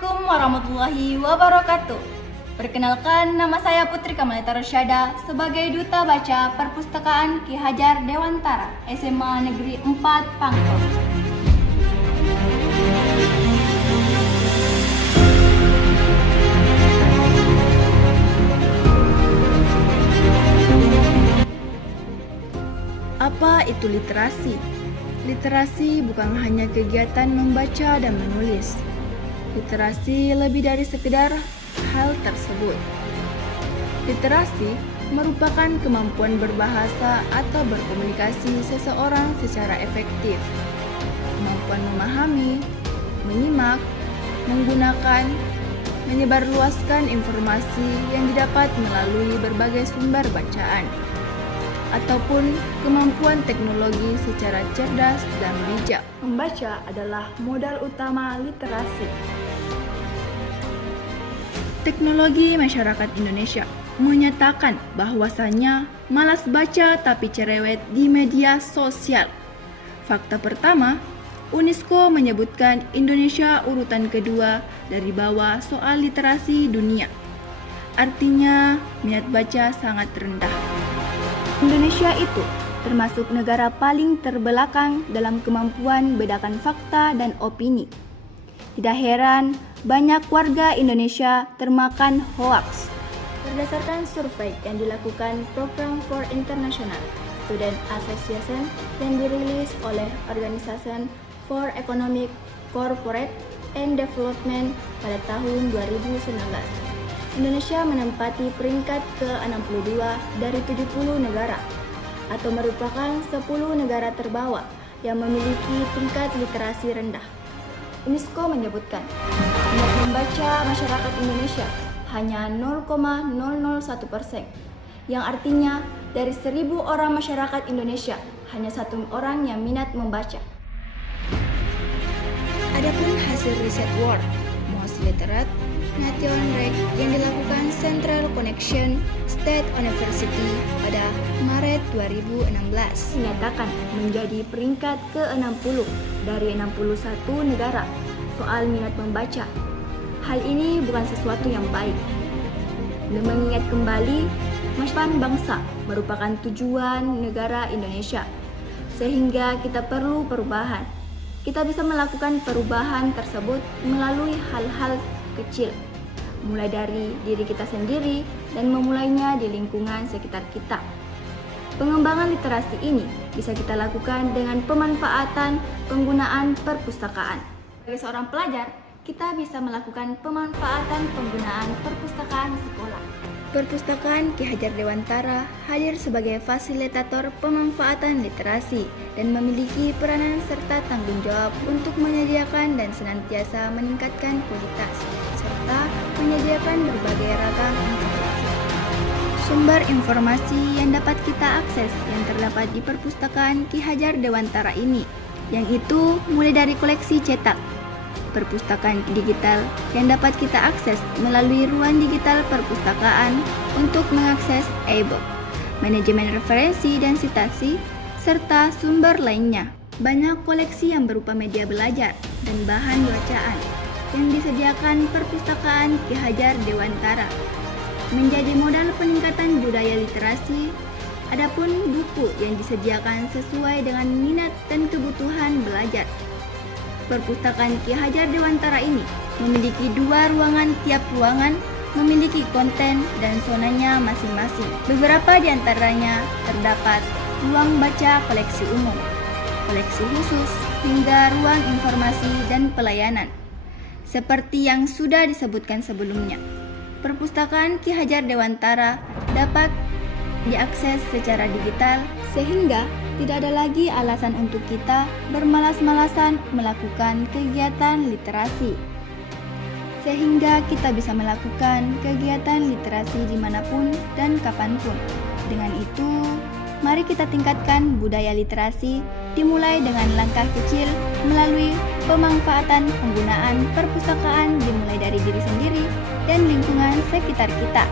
Assalamualaikum warahmatullahi wabarakatuh. Perkenalkan, nama saya Putri Kamalita Rosyada sebagai Duta Baca Perpustakaan Ki Hajar Dewantara, SMA Negeri 4 Pangkal. Apa itu literasi? Literasi bukan hanya kegiatan membaca dan menulis. Literasi lebih dari sekedar hal tersebut. Literasi merupakan kemampuan berbahasa atau berkomunikasi seseorang secara efektif. Kemampuan memahami, menyimak, menggunakan, menyebarluaskan informasi yang didapat melalui berbagai sumber bacaan, ataupun kemampuan teknologi secara cerdas dan bijak. Membaca adalah modal utama literasi. Teknologi masyarakat Indonesia menyatakan bahwasannya malas baca tapi cerewet di media sosial. Fakta pertama, UNESCO menyebutkan Indonesia urutan kedua dari bawah soal literasi dunia. Artinya, minat baca sangat rendah. Indonesia itu termasuk negara paling terbelakang dalam kemampuan bedakan fakta dan opini. Tidak heran, banyak warga Indonesia termakan hoaks. Berdasarkan survei yang dilakukan Program for International Student Association yang dirilis oleh Organization for Economic Corporate and Development pada tahun 2019, Indonesia menempati peringkat ke-62 dari 70 negara, atau merupakan 10 negara terbawah yang memiliki tingkat literasi rendah. UNESCO menyebutkan, minat membaca masyarakat Indonesia hanya 0,001%, yang artinya dari 1.000 orang masyarakat Indonesia, hanya 1 orang yang minat membaca. Adapun hasil riset World Most Literate Nation Rank yang dilakukan Central Connection State University pada Maret 2016 menyatakan menjadi peringkat ke-60 dari 61 negara soal minat membaca. Hal ini bukan sesuatu yang baik. Mengingat kembali, masyarakat bangsa merupakan tujuan negara Indonesia, sehingga kita perlu perubahan. Kita bisa melakukan perubahan tersebut melalui hal-hal kecil, mulai dari diri kita sendiri dan memulainya di lingkungan sekitar kita. Pengembangan literasi ini bisa kita lakukan dengan pemanfaatan penggunaan perpustakaan. Sebagai seorang pelajar, kita bisa melakukan pemanfaatan penggunaan perpustakaan sekolah. Perpustakaan Ki Hajar Dewantara hadir sebagai fasilitator pemanfaatan literasi dan memiliki peranan serta tanggung jawab untuk menyediakan dan senantiasa meningkatkan kualitas, serta menyediakan berbagai ragam informasi. Sumber informasi yang dapat kita akses yang terdapat di Perpustakaan Ki Hajar Dewantara ini, yang itu mulai dari koleksi cetak, perpustakaan digital yang dapat kita akses melalui ruang digital perpustakaan untuk mengakses e-book, manajemen referensi dan sitasi, serta sumber lainnya. Banyak koleksi yang berupa media belajar dan bahan bacaan yang disediakan Perpustakaan Ki Hajar Dewantara menjadi modal peningkatan budaya literasi. Adapun buku yang disediakan sesuai dengan minat dan kebutuhan belajar. Perpustakaan Ki Hajar Dewantara ini memiliki 2 ruangan, tiap ruangan memiliki konten dan zonanya masing-masing. Beberapa di antaranya terdapat ruang baca koleksi umum, koleksi khusus, hingga ruang informasi dan pelayanan. Seperti yang sudah disebutkan sebelumnya, Perpustakaan Ki Hajar Dewantara dapat diakses secara digital sehingga tidak ada lagi alasan untuk kita bermalas-malasan melakukan kegiatan literasi. Sehingga kita bisa melakukan kegiatan literasi dimanapun dan kapanpun. Dengan itu, mari kita tingkatkan budaya literasi dimulai dengan langkah kecil melalui pemanfaatan penggunaan perpustakaan dimulai dari diri sendiri dan lingkungan sekitar kita.